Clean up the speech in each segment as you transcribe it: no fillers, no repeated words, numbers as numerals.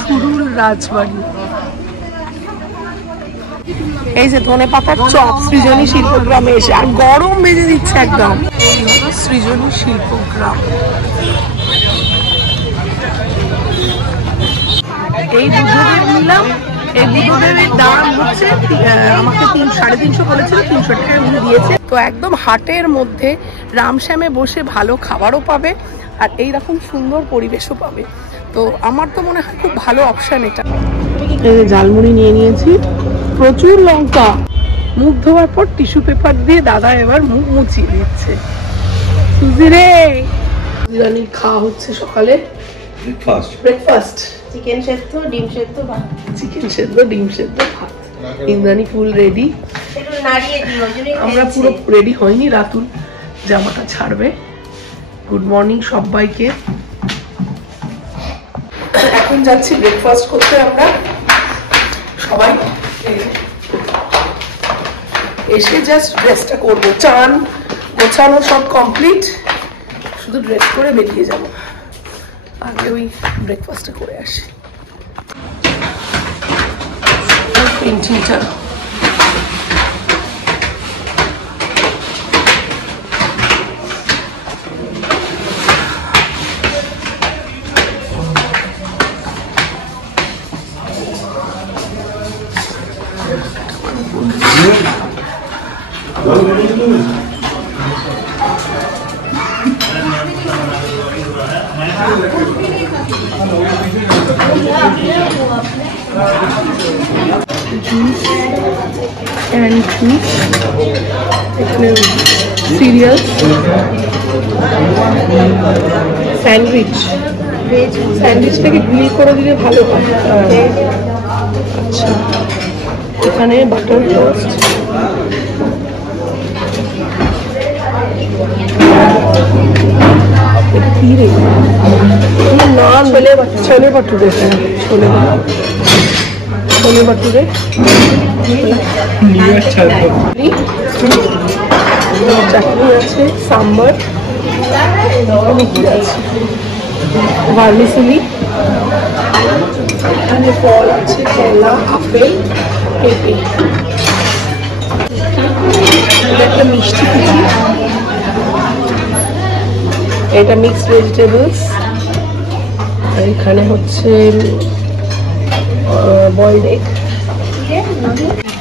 সুরুল রাজবাড়ি। এই যে ধনে পাতার চপ সৃজনী শিল্পগ্রামে এসে, আর গরম বেজে দিচ্ছে একদম। এই হলো সৃজনী শিল্পগ্রাম। এই বুদ্ধদেব নিলাম। এই বুদ্ধদেবের দাম হচ্ছে আমাকে 350 বলেছিল, 300 টাকা উনি দিয়েছে। তো একদম হাটের মধ্যে রামশ্যামে বসে ভালো খাবারও পাবে আর এইরকম সুন্দর পরিবেশও পাবে। তো আমার তো মনে হয় খুব ভালো অপশন এটা। এই যে ঝালমুড়ি নিয়ে নিয়েছি, প্রচুর লঙ্কা। মুখ ধোয়ার পর টিস্যু পেপার দিয়ে দাদা এবার মুখ মুছিয়ে দিচ্ছে। সুজি রে, বিরিয়ানি খাওয়া হচ্ছে সকালে। ব্রেকফাস্ট চিকেন সেদ্ধ, ডিম সেদ্ধ, ভাত। চিকেন সেদ্ধ, ডিম সেদ্ধ, ভাত। Indrani full ready. আমরা পুরো রেডি হয়নি, রাতুল জামাটা ছাড়বে। গুড মর্নিং সবাইকে। এখন যাচ্ছি ব্রেকফাস্ট করতে আমরা সবাই। এসে জাস্ট ড্রেসটা করবো, চান গোছানো সব কমপ্লিট, শুধু ড্রেস করে বেরিয়ে যাব। আগে ওই ব্রেকফাস্টটা করে আসি। পেন্টিংটা সিরিয়াল, স্যান্ডউইচ। স্যান্ডউইচটাকে গ্রিল করে দিলে ভালো হয়। আচ্ছা, এখানে বাটার টোস্ট, কি রে না, ছোলে বাটুরে, ছোলে বাটুরে, চাটনি আছে, সাম্বার, ভার্মিসেলি, এখানে ফল আছে, কলা, আপেল, পেঁপে, একটা মিষ্টি কুচি, এটা মিক্সড ভেজিটেবলস, আর এখানে হচ্ছে বয়েলড এগ।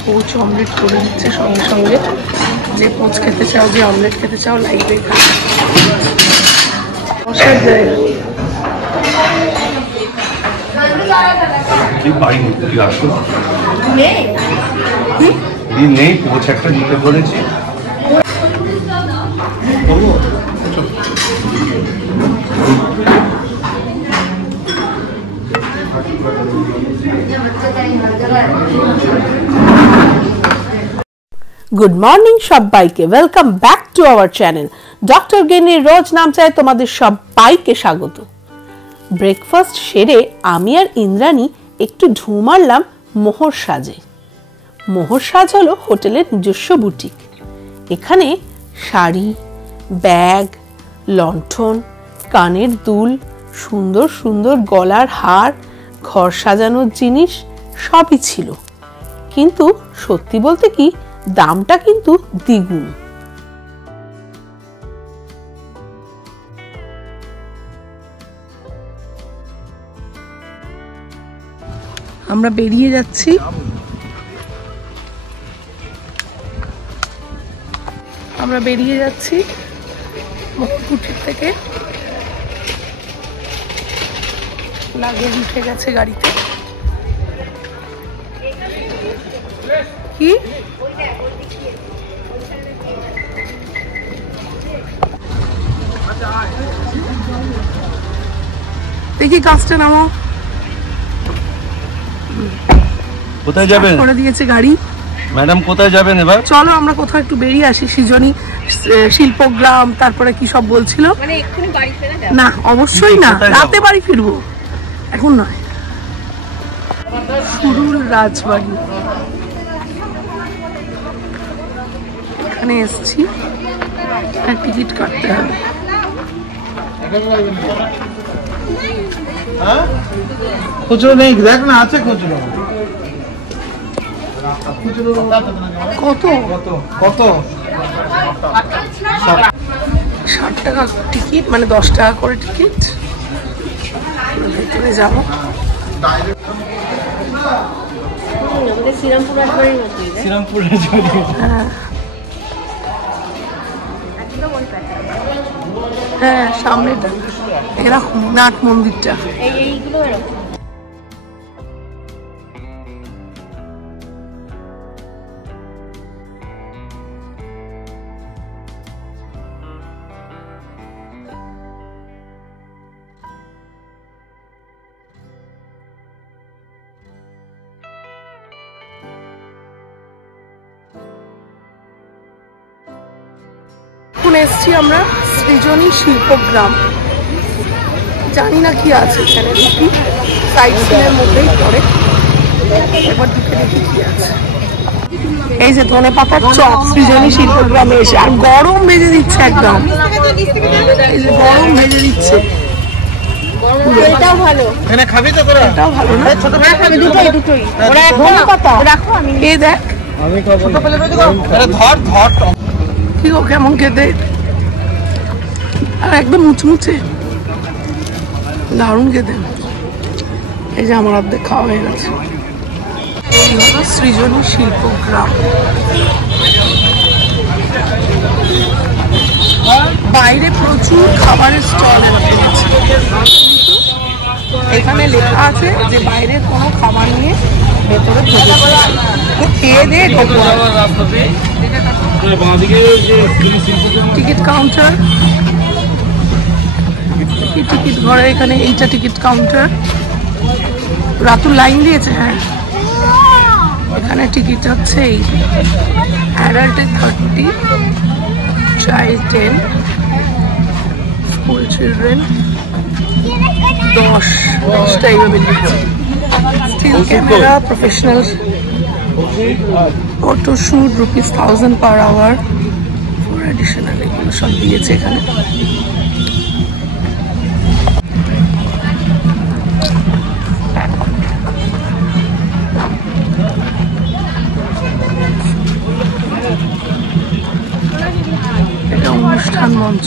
পোচ অমলেট করে দিচ্ছে সঙ্গে সঙ্গে। যে পোচ খেতে চাও, যে অমলেট খেতে চাও, লাইভে বসার জায়গা নেই, পোচ একটা নিতে বলেছি। গুড মর্নিং সবাইকে, welcome back to our channel doctor গেনির রোজ নাম চায় তোমাদের সবাইকে স্বাগত। ব্রেকফাস্ট সেরে আমি আর ইন্দ্রাণী একটু ঢুঁ মারলাম মোহর সাজে। মোহর সাজ হলো হোটেলের নিজস্ব বুটিক। এখানে শাড়ি, ব্যাগ, লণ্ঠন, কানের দুল, সুন্দর সুন্দর গলার হার, ঘর সাজানোর জিনিস সবই ছিল। কিন্তু সত্যি বলতে কি, দামটা কিন্তু দ্বিগুণ। আমরা বেরিয়ে যাচ্ছি। মুকুটকুটির থেকে। লাগেজ উঠে গেছে গাড়িতে। কি দেখি কাজটা নামো। কোথায় যাবেন? করে দিয়েছে গাড়ি। ম্যাডাম কোথায় যাবেন এবার? চলো আমরা কোথাও একটু বেরিয়ে আসি। সৃজনী শিল্পগ্রাম, তারপরে কি সব বলছিল। না অবশ্যই না, রাতে বাড়ি ফিরবো, এখন নয়। সুরুল রাজবাড়ি, এখানে এসছি, টিকিট কাটতে হবে। খুচরো নেই, দেখ না আছে খুচরো। কত কত? 60 টাকা টিকিট, মানে 10 টাকা করে টিকিট। ভেতরে যাবো। হ্যাঁ সামনেটা এরকম নাট মন্দিরটা। এখন এসছি আমরা সৃজনী শিল্পগ্রাম। জানি না কি আছে এখানে, দেখি সাইড সিনের মধ্যেই পড়ে। এবার ঢুকে দেখি কি আছে। এই যে ধনে পাতার চপ সৃজনী শিল্পগ্রামে এসে, আর গরম ভেজে দিচ্ছে একদম। এই যে গরম ভেজে দিচ্ছে। এটাও ভালো। এখানে খাবি তো তোরা? এটাও ভালো না? ছোট প্লেট খাবি? দুটোই। ওরা ধনে পাতা রাখো, আমি এই দেখ। আমি খাবো। ছোট প্লেট হয়ে যাবে। আরে ধর ধর। কি গো কেমন খেতে? আর একদম মুচমুচে, দারুণ খেতে। এই যে আমার অর্ধেক খাওয়া হয়ে গেছে। এই হলো সৃজনী শিল্পগ্রাম। বাইরে প্রচুর খাবারের স্টল আছে, এখানে লেখা আছে যে বাইরের কোনো খাবার নিয়ে ভেতরে খেয়ে দিয়ে ঢোকো। টিকিট কাউন্টার, টিকিট ঘরে এখানে এইটা টিকিট কাউন্টার। রাতুর লাইন দিয়েছে। হ্যাঁ এখানে টিকিট হচ্ছে এই অ্যাডাল্টে 30, চাইল্ড 10, স্কুল চিলড্রেন 10টা এইভাবে দিচ্ছে। Still camera, professional photo shoot ₹1000 per hour for additional, এগুলো সব দিয়েছে এখানে। এটা অনুষ্ঠান মঞ্চ।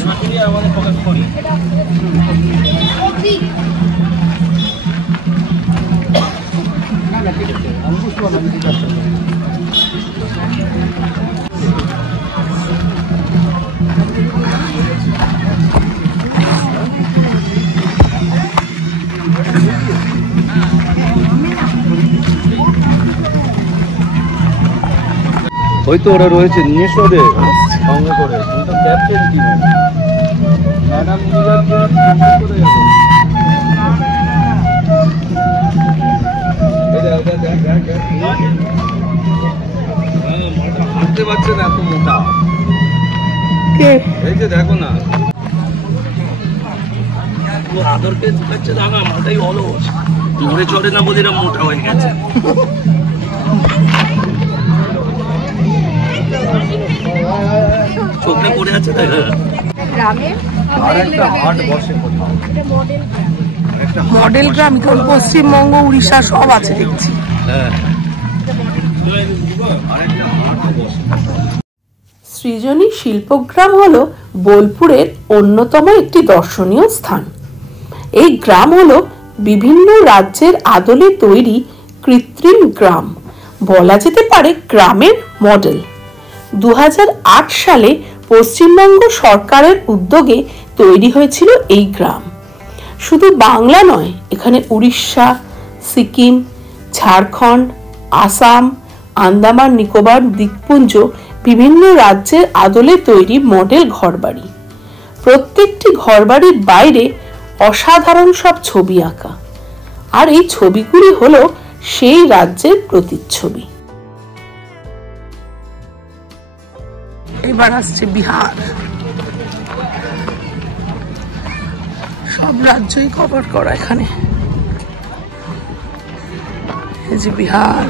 ওই তো ওরা রয়েছে, নিয়ে এসো ওদের সঙ্গে করে। তুমি তো ক্যাপ্টেন টিমে। ম্যাডাম করে যাবো। বুঝতে পারছে না এত মোটা। এই যে দেখো না, আদরকে ঢুকাচ্ছে না, মাথাই অলস ধরে চড়ে না বলে এরা মোটা হয়ে গেছে। চোখটা পড়ে আছে তাই না? মডেল গ্রাম পশ্চিমবঙ্গ, উড়িষ্যা সব আছে দেখছি। সৃজনী শিল্পগ্রাম হলো বোলপুরের অন্যতম একটি দর্শনীয় স্থান। এই গ্রাম হলো বিভিন্ন রাজ্যের আদলে তৈরি কৃত্রিম গ্রাম, বলা যেতে পারে গ্রামের মডেল। 2008 সালে পশ্চিমবঙ্গ সরকারের উদ্যোগে তৈরি হয়েছিল এই গ্রাম। শুধু বাংলা নয়, এখানে উড়িষ্যা, সিকিম, ঝাড়খণ্ড, আসাম, আন্দামান নিকোবর দ্বীপপুঞ্জ বিভিন্ন রাজ্যের আদলে তৈরি মডেল ঘরবাড়ি। প্রত্যেকটি ঘরবাড়ির বাইরে অসাধারণ সব ছবি আঁকা, আর এই ছবিগুলি হলো সেই রাজ্যের প্রতিচ্ছবি। এবার আসছে বিহার। সব রাজ্যই কভার করা এখানে। এই যে বিহার,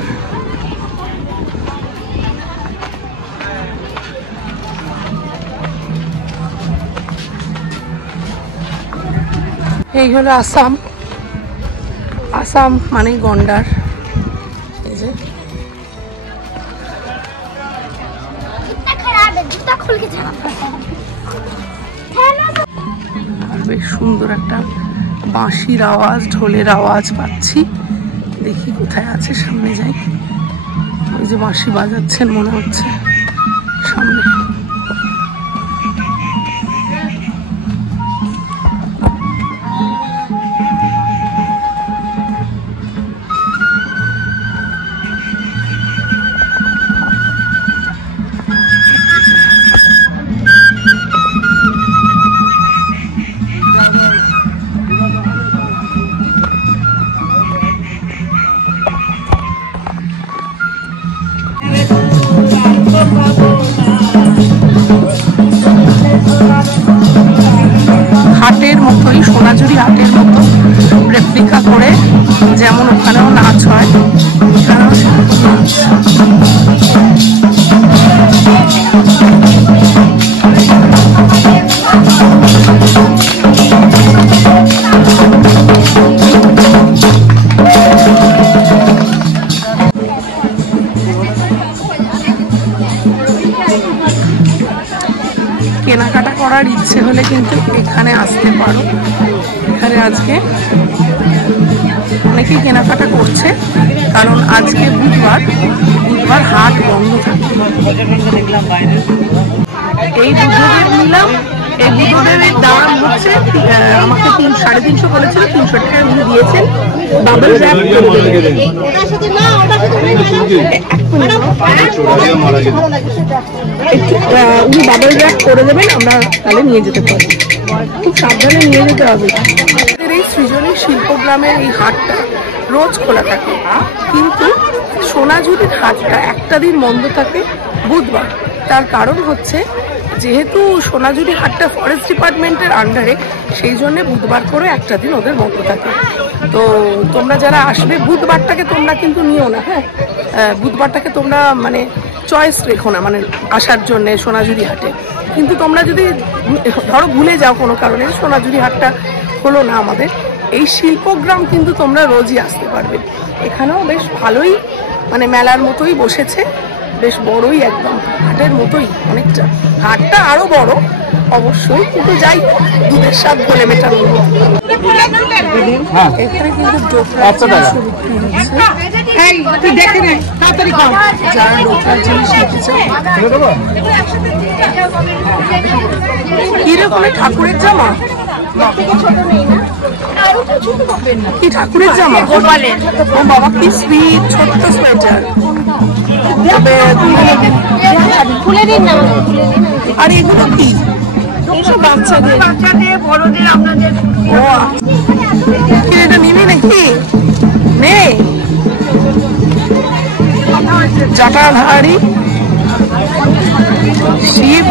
এই হলো আসাম। আসাম মানে গন্ডার। এই যে আর বেশ সুন্দর একটা বাঁশির আওয়াজ, ঢোলের আওয়াজ পাচ্ছি। দেখি কোথায় আছে, সামনে যাই। ওই যে বাঁশি বাজাচ্ছেন মনে হচ্ছে সামনে। হাটের মতোই, সোনাঝুরি হাটের মতো রেপ্লিকা করে, যেমন ওখানেও নাচ হয় এখানেও নাচ। কেনাকাটা করার ইচ্ছে হলে কিন্তু এখানে আসতে পারো। এখানে আজকে অনেকেই কেনাকাটা করছে, কারণ আজকে বুধবার হাট বন্ধ থাকে। এই বুদ্ধদেব নিলাম। এই বুদ্ধদেবের দাম হচ্ছে আমাকে 350 বলেছিল, 300 টাকা উনি দিয়েছেন। বাবল র্যাপ উনি বাবল র্যাপ করে দেবেন, আমরা তাহলে নিয়ে যেতে পারি। খুব সাবধানে নিয়ে যেতে হবে। এই সৃজনী শিল্পগ্রামের এই হাটটা রোজ খোলা থাকে, কিন্তু সোনাঝুরির হাটটা একটা দিন বন্ধ থাকে বুধবার। তার কারণ হচ্ছে যেহেতু সোনাঝুরি হাটটা ফরেস্ট ডিপার্টমেন্টের আন্ডারে, সেই জন্য বুধবার করে একটা দিন ওদের বন্ধ থাকে। তো তোমরা যারা আসবে বুধবারটাকে তোমরা কিন্তু নিও না, হ্যাঁ, বুধবারটাকে তোমরা মানে চয়েস রেখো না, মানে আসার জন্যে সোনাঝুরি হাটে। কিন্তু তোমরা যদি ধরো ভুলে যাও কোনো কারণে, সোনাঝুরি হাটটা হলো না আমাদের, এই শিল্পগ্রাম কিন্তু তোমরা রোজই আসতে পারবে। এখানেও বেশ ভালোই মানে মেলার মতোই বসেছে, বেশ বড়ই, একদম হাটের মতোই অনেকটা। হাটটা আরো বড় অবশ্যই, কিন্তু যাই দুধের স্বাদ বলে মেটানো। এখানে কিন্তু ডোকরার জিনিস বিক্রি হচ্ছে। যারা ডোকরার জিনিস নিতে চায়। কিরকম ঠাকুরের জামা? কি ঠাকুরের জামা? গোপালের। ও বাবা, কি সুইট, ছোট্ট সোয়েটার। আর এগুলো কি? বাচ্চাদের বড়দের আপনাদের। ও এটা নিবি নাকি? নে জটাধারী শিব।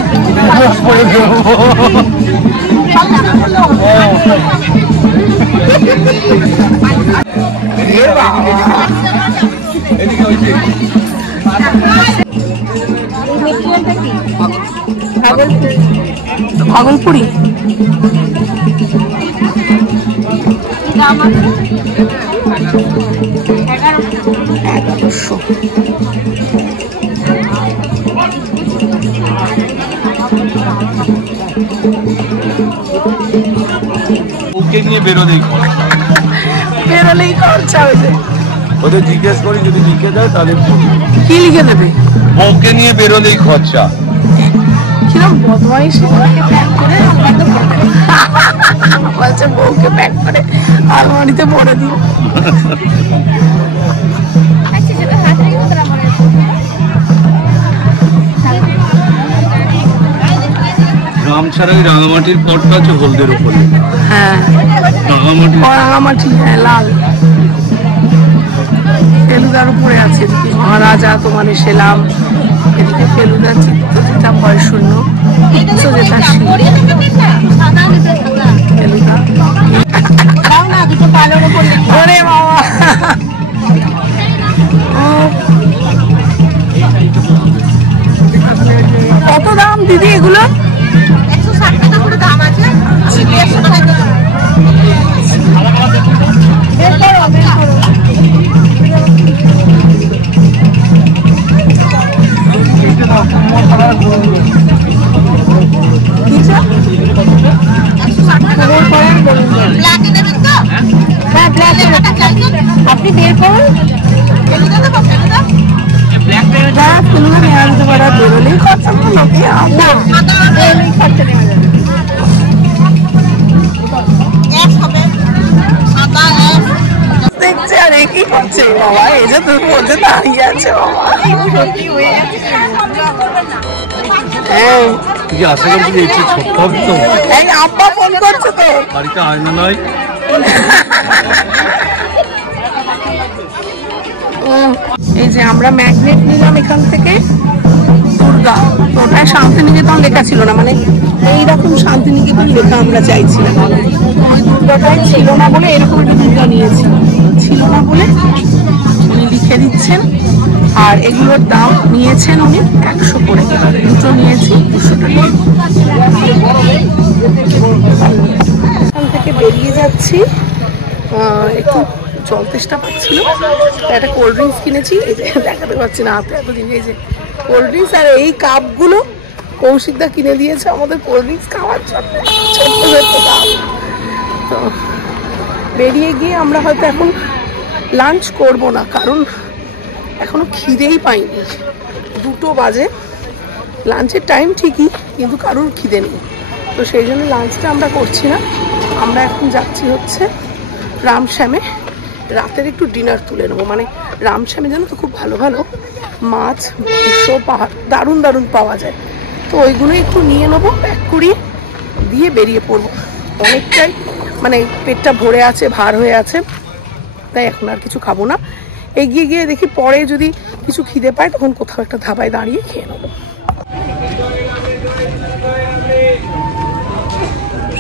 ভাগলপুরি 1100। ওকে নিয়ে বেরোলেই খরচা হয়েছে। ওদের জিজ্ঞেস করি, যদি লিখে দেয় তাহলে কি লিখে দেবে? ওকে নিয়ে বেরোলেই খরচা। কিরম বদমাইশি বলছে, বউকে প্যাক করে আলমারিতে পরে দিই। রামছাড়াই রাঙামাটির পটটা আছে হলদের উপরে। হ্যাঁ, রাঙামাটি, হ্যাঁ, লাল ফেলুদার উপরে আছে। মহারাজা তোমার সেলাম, এদিকে ফেলুদা চিত্ত, যেটা ভয় শূন্য, যেটা ফেলুদা। ওরে বাবা, কত দাম দিদি এগুলো? 160 টাকা করে দাম আছে। 160 টাকা। বেরোলেই খরচা লোকে খরচা নেওয়া যাবে। দেখছে আর একই করছে বাবা, এই যে তোর মধ্যে দাঁড়িয়ে আছে বাবা। তুই আশা করছি যে একটু ছোট্ট হবে তো। এই আব্বা ফোন করছে তো। বাড়িতে আয়না নয়। এই যে আমরা ম্যাগনেট নিলাম এখান থেকে দুর্গা, তো ওটায় শান্তিনিকেতন লেখা ছিল না, মানে এইরকম শান্তিনিকেতন লেখা আমরা চাইছিলাম। ওই দুর্গাটাই ছিল না বলে এরকম একটা দুর্গা নিয়েছি, ছিল না বলে উনি লিখে দিচ্ছেন। আর এগুলোর দাম নিয়েছেন উনি 100 করে, দুটো নিয়েছি 200 টাকা। এখান থেকে বেরিয়ে যাচ্ছি, একটু জল তেষ্টা পাচ্ছিল, একটা কোল্ড ড্রিঙ্কস কিনেছি। এই যে দেখাতে পাচ্ছি না হাতে এতদিন, এই যে কোল্ড ড্রিঙ্কস আর এই কাপগুলো কৌশিকদা কিনে দিয়েছে আমাদের কোল্ড ড্রিঙ্কস খাওয়ার জন্য, ছোট্ট ছোট্ট কাপ। তো বেরিয়ে গিয়ে আমরা হয়তো এখন লাঞ্চ করব না, কারণ এখনো খিদেই পাইনি, 2টো বাজে। লাঞ্চের টাইম ঠিকই, কিন্তু কারোর খিদে নেই, তো সেই জন্য লাঞ্চটা আমরা করছি না। আমরা এখন যাচ্ছি হচ্ছে রামশ্যামে, রাতের একটু ডিনার তুলে নেবো। মানে রামশ্যামে জানো তো খুব ভালো ভালো মাছ, মাংস দারুণ দারুণ পাওয়া যায়, তো ওইগুলো একটু নিয়ে নেবো, প্যাক করিয়ে দিয়ে বেরিয়ে পড়বো। অনেকটাই মানে পেটটা ভরে আছে, ভার হয়ে আছে, তাই এখন আর কিছু খাবো না। এগিয়ে গিয়ে দেখি পরে যদি কিছু খিদে পায় তখন কোথাও একটা ধাবায় দাঁড়িয়ে খেয়ে নেবো।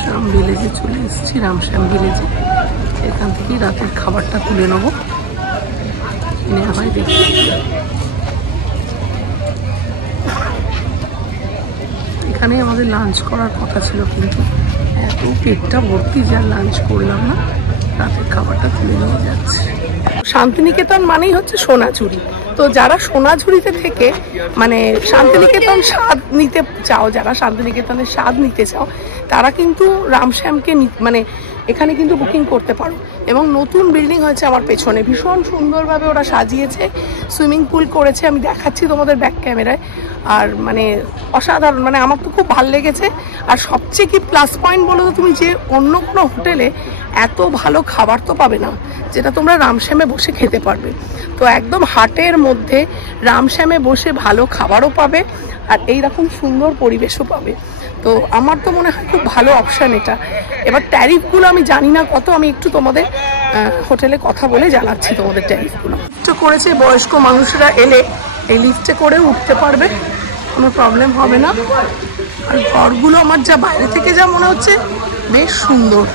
শ্যাম ভিলেজে চলে এসেছি, রামশ্যাম ভিলেজে। এখান থেকেই রাতের খাবারটা তুলে নেবো, নেওয়া হয় দেখি। এখানে আমাদের লাঞ্চ করার কথা ছিল, কিন্তু এত পেটটা ভর্তি যে আর লাঞ্চ করলাম না, রাতের খাবারটা তুলে নিয়ে যাচ্ছে। শান্তিনিকেতন মানেই হচ্ছে সোনাঝুরি, তো যারা সোনাঝুরিতে থেকে মানে শান্তিনিকেতন স্বাদ নিতে চাও, যারা শান্তিনিকেতনের স্বাদ নিতে চাও, তারা কিন্তু রামশ্যামকে মানে এখানে কিন্তু বুকিং করতে পারো। এবং নতুন বিল্ডিং হয়েছে আমার পেছনে, ভীষণ সুন্দরভাবে ওরা সাজিয়েছে, সুইমিং পুল করেছে, আমি দেখাচ্ছি তোমাদের ব্যাক ক্যামেরায়। আর মানে অসাধারণ, মানে আমার তো খুব ভালো লেগেছে। আর সবচেয়ে কি প্লাস পয়েন্ট বলো তো, তুমি যে অন্য কোনো হোটেলে এত ভালো খাবার তো পাবে না, যেটা তোমরা রামশ্যামে বসে খেতে পারবে। তো একদম হাটের মধ্যে রামশ্যামে বসে ভালো খাবারও পাবে, আর এইরকম সুন্দর পরিবেশও পাবে। তো আমার তো মনে হয় খুব ভালো অপশান এটা। এবার ট্যারিফগুলো আমি জানি না কত, আমি একটু তোমাদের হোটেলে কথা বলে জানাচ্ছি তোমাদের ট্যারিফগুলো। লিফটে করেছে, বয়স্ক মানুষরা এলে এই লিফটে করে উঠতে পারবে, কোনো প্রবলেম হবে না। আর ঘরগুলো আমার যা বাইরে থেকে যা মনে হচ্ছে বেশ সুন্দর।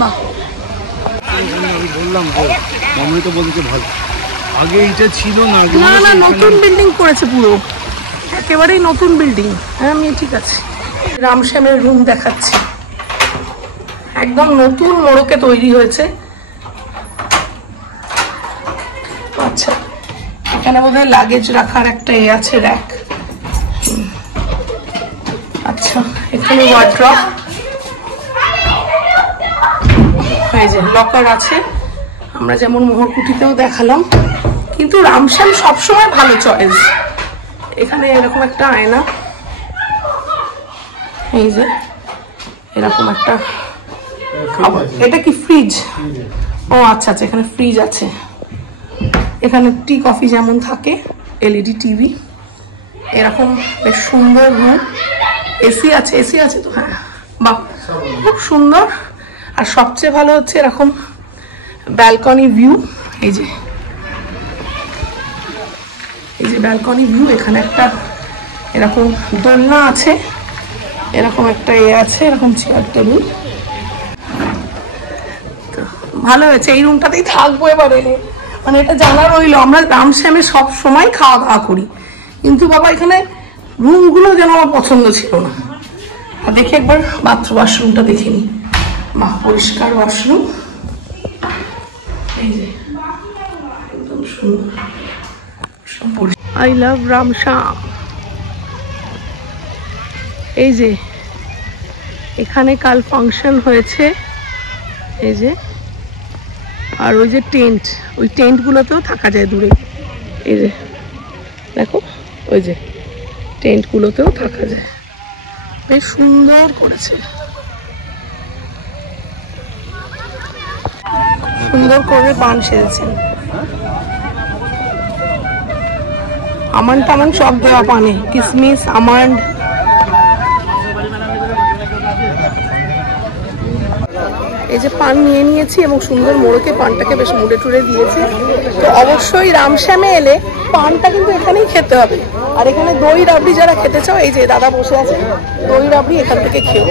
বাহ, বললাম তো মামনি তো বলছে ভালো, আগে এটা ছিল না। না না, নতুন বিল্ডিং করেছে পুরো, একেবারেই নতুন বিল্ডিং। হ্যাঁ আমি ঠিক আছে। রামশ্যামের রুম দেখাচ্ছি, একদম নতুন মোড়কে তৈরি হয়েছে। আচ্ছা, এখানে বোধহয় লাগেজ রাখার একটা এ আছে, র্যাক। আচ্ছা, এখানে ওয়ার্ড্রপ, এই যে লকার আছে, আমরা যেমন মোহরকুটিতেও দেখালাম। কিন্তু রামশ্যাম সবসময় ভালো চয়েস। এখানে এরকম একটা আয়না, এই যে এরকম একটা, এটা কি ফ্রিজ? ও আচ্ছা আচ্ছা, এখানে ফ্রিজ আছে। এখানে টি কফি যেমন থাকে, এলইডি টিভি, এরকম বেশ সুন্দর রুম। এসি আছে, এসি আছে তো, হ্যাঁ বাহ খুব সুন্দর। আর সবচেয়ে ভালো হচ্ছে এরকম ব্যালকনি ভিউ, এই যে ব্যালকনি ভিউ। এখানে একটা এরকম দোলনা আছে, এরকম একটা এ আছে, এরকম চেয়ার টেবিল। ভালো হয়েছে, এই রুমটাতেই থাকবো এবারে। মানে এটা জানা রইলো, আমরা রামশ্যামে সব সময় খাওয়া দাওয়া করি, কিন্তু বাবা এখানে রুমগুলো যেন আমার পছন্দ ছিল না। আর দেখি একবার ওয়াশরুমটা দেখে নি, বাহ পরিষ্কার ওয়াশরুম, এই যে একদম সুন্দর। I love Ramshyam. এই যে এখানে কাল ফাংশন হয়েছে, এই যে আর ওই যে টেন্ট, ওই টেন্টগুলোতেও থাকা যায় দূরে। এই যে দেখো, ওই যে টেন্টগুলোতেও থাকা যায়, বেশ সুন্দর করেছে, সুন্দর করে পান সেজেছেন। আমন্ড টামন্ড সব দেওয়া পানে, কিসমিস, আমন্ড। এই যে পান নিয়ে নিয়েছি এবং সুন্দর মোড়কে পানটাকে বেশ মুড়ে টুড়ে দিয়েছি। তো অবশ্যই রামশ্যামে এলে পানটা কিন্তু এখানেই খেতে হবে। আর এখানে দই রাবড়ি যারা খেতে চাও, এই যে দাদা বসে আছে, দই রাবড়ি এখান থেকে খেও।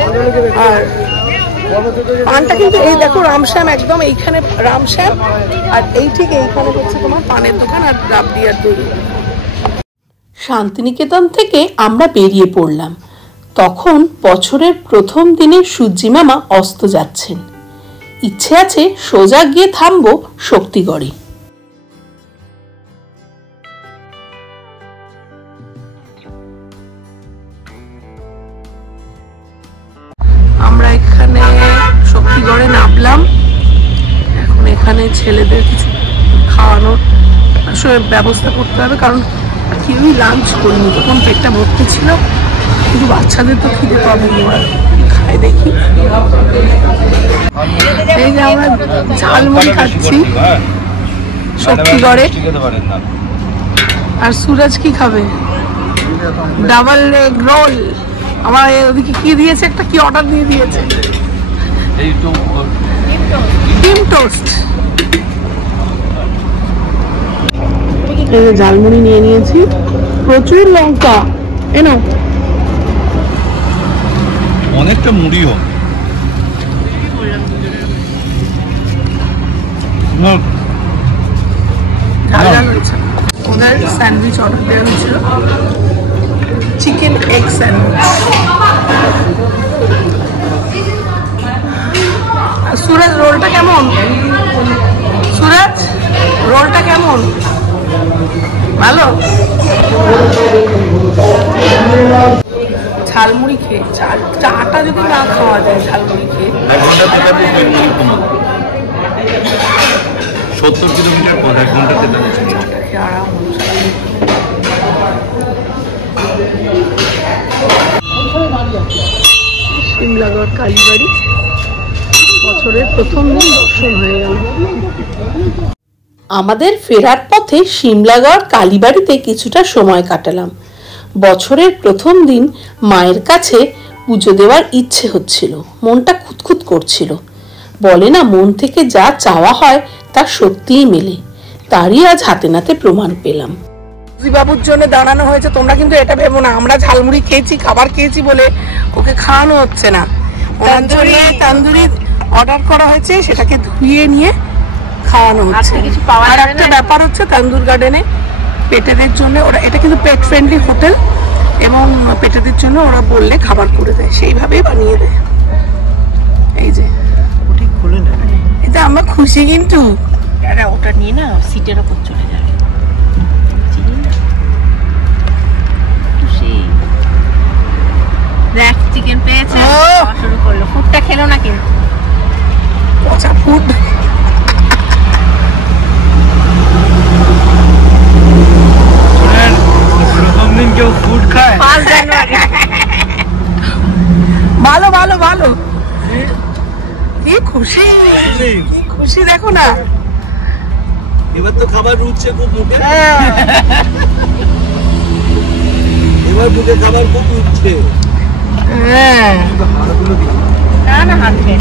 আর পানটা কিন্তু এই দেখো রামশ্যাম, একদম এইখানে রামশ্যাম, আর এই ঠিক এইখানে হচ্ছে তোমার পানের দোকান আর রাবড়ি আর দই। শান্তিনিকেতন থেকে আমরা বেরিয়ে পড়লাম। তখন বছরের প্রথম দিনে সূর্যি মামা অস্ত যাচ্ছেন। ইচ্ছে আছে সোজা গিয়ে থামবো শক্তিগড়ে। আমরা এখানে শক্তিগড়ে নামলাম। এখন এখানে ছেলেদের কিছু খাওয়ানোর আসলে ব্যবস্থা করতে হবে, কারণ কেউই লাঞ্চ করিনি, তখন পেটটা ভর্তি ছিল, কিন্তু বাচ্চাদের তো খিদে পাবে, ওরা খায় দেখি। এই যে আমরা ঝালমুড়ি খাচ্ছি শক্তিগড়ে। আর সুরজ কি খাবে? Double egg roll. আমার ওদিকে কি দিয়েছে, একটা কি অর্ডার দিয়ে দিয়েছে, ডিম টোস্ট। ঝালমুড়ি নিয়ে নিয়েছি, প্রচুর লঙ্কা, এনো অনেকটা মুড়িও। ওদের স্যান্ডউইচ অর্ডার দেওয়া হয়েছিল, চিকেন এগ স্যান্ডউইচ। সুরজ রোলটা কেমন? সুরজ রোলটা কেমন? ভালো? ঝালমুড়ি খেয়ে চাটা যদি না খাওয়া যায়, ঝালমুড়ি খেয়ে 70 কিলোমিটার পর 1 ঘন্টা খেতে হবে। আরাম। সিমলাগড় কালীবাড়ি, বছরের প্রথম দিন দর্শন হয়ে গেল। আমাদের ফেরার পথে সিমলাগড় কালীবাড়িতে কিছুটা সময় কাটালাম। বছরের প্রথম দিন মায়ের কাছে পুজো দেওয়ার ইচ্ছে হচ্ছিল, মনটা খুঁতখুত করছিল। বলে না, মন থেকে যা চাওয়া হয় তা সত্যিই মেলে। তারই আজ হাতে নাতে প্রমাণ পেলাম। বাবুর জন্য দাঁড়ানো হয়েছে, তোমরা কিন্তু এটা ভেবো না আমরা ঝালমুড়ি খেয়েছি, খাবার খেয়েছি বলে ওকে খাওয়ানো হচ্ছে না। তন্দুরি অর্ডার করা হয়েছে, সেটাকে ধুয়ে নিয়ে খাওয়ানো হচ্ছে। আর একটা ব্যাপার হচ্ছে, তন্দুর গার্ডেনে পেটেদের জন্য ওরা, এটা কিন্তু পেট ফ্রেন্ডলি হোটেল, এবং পেটেদের জন্য ওরা বললে খাবার করে দেয়, সেইভাবেই বানিয়ে দেয়। এই যে এটা আমরা খুশি, কিন্তু ওটা নিয়ে না সিটের ওপর চলে যাবে। দেখ চিকেন পেয়েছে, শুরু করলো। ফুডটা খেলো না কিন্তু, পচা ফুড। প্রথম দিন কেউ ফুড খায়? 5 জানুয়ারি। ভালো ভালো ভালো, কি খুশি, কি খুশি দেখো না। এবার তো খাবার রুচছে খুব মুখে, এবার মুখে খাবার খুব রুচছে। হ্যাঁ, না হাত খেয়ে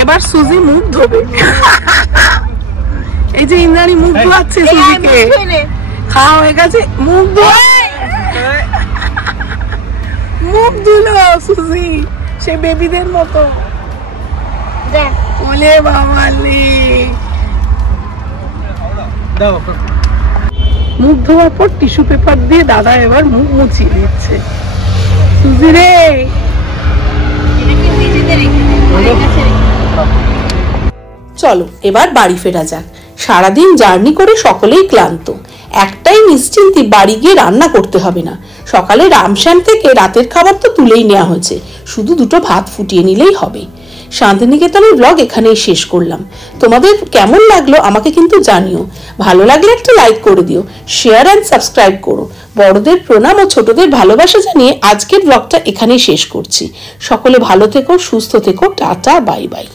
এবার সুজি মুখ ধোবে। এই যে ইন্দ্রাণী মুখ ধোয়াচ্ছে সুজিকে, খাওয়া হয়ে গেছে, মুখ ধোয়া, মুখ ধুলো সুজি সে বেবিদের মতো। ওলে বাবালে, মুখ ধোয়ার পর টিস্যু পেপার দিয়ে দাদা এবার মুখ মুছিয়ে দিচ্ছে। সুজি রে, চলো এবার বাড়ি ফেরা যাক। সারাদিন জার্নি করে সকলেই ক্লান্ত। একটাই নিশ্চিন্তি, বাড়ি গিয়ে রান্না করতে হবে না। সকালে রামশ্যাম থেকে রাতের খাবার তো তুলেই নেওয়া হয়েছে, শুধু দুটো ভাত ফুটিয়ে নিলেই হবে। শান্তিনিকেতনের ব্লগ এখানেই শেষ করলাম। তোমাদের কেমন লাগলো আমাকে কিন্তু জানিও। ভালো লাগলে একটা লাইক করে দিও, শেয়ার অ্যান্ড সাবস্ক্রাইব করো। বড়দের প্রণাম ও ছোটদের ভালোবাসা জানিয়ে আজকের ব্লগটা এখানেই শেষ করছি। সকলে ভালো থেকো, সুস্থ থেকো, টাটা, বাই বাই।